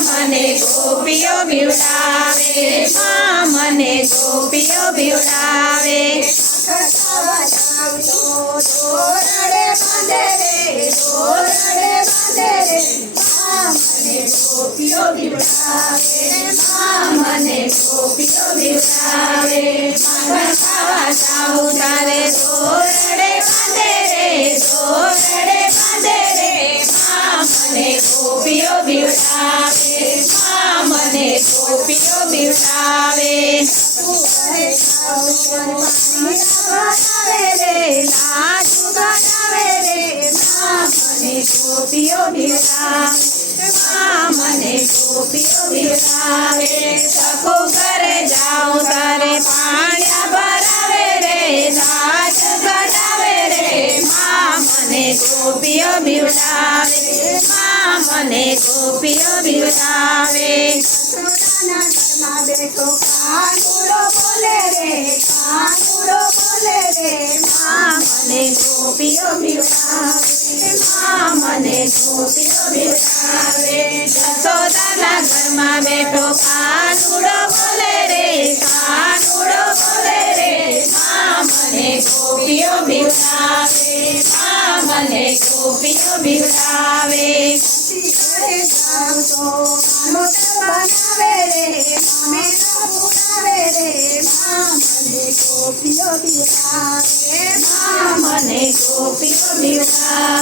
મને ગોપીઓ બીવડાવે, મને ગોપીઓ બીવડાવે. ખાવા જાઉં તો દોરડે બાંધે રે, દોરડે બાંધે રે. મને ગોપીઓ બીવડાવે, મને ગોપીઓ બીવડાવે. માખણ ખાવા જાઉં તારે દોરડે બાંધે રે, દોરડે બાંધે રે. મને ગોપીઓ બીવડાવે, મને ગોપીઓ બીવડાવે. બનાવે રે, લાડુ બનાવે રે. મને ગોપીઓ બીવડાવે, મને ગોપીઓ બીવડાવે. સખો ઘરે જાઉં તારે પાણ્યા ભરાવે રે, રાજ ગણાવે રે. મને ગોપીઓ બીવડાવે, મને ગોપીઓ બીવડાવે. યશોદાના ઘરમાં બેઠો કાનુડો બોલે રે, કાનુડો બોલે રે. મને ગોપીઓ બીવડાવે, મને ગોપીઓ બીવડાવે. યશોદાના ઘરમાં બેઠો કાનુડો બોલે રે, કાનુડો બોલે રે. મને ગોપીઓ બીવડાવે, મને ગોપીઓ બીવડાવે. ઘરે જાઉં તો કાનુડો બનાવે રે, મેના પુરાવે રે. મને ગોપીઓ બીવડાવે, મને ગોપીઓ બીવડાવે.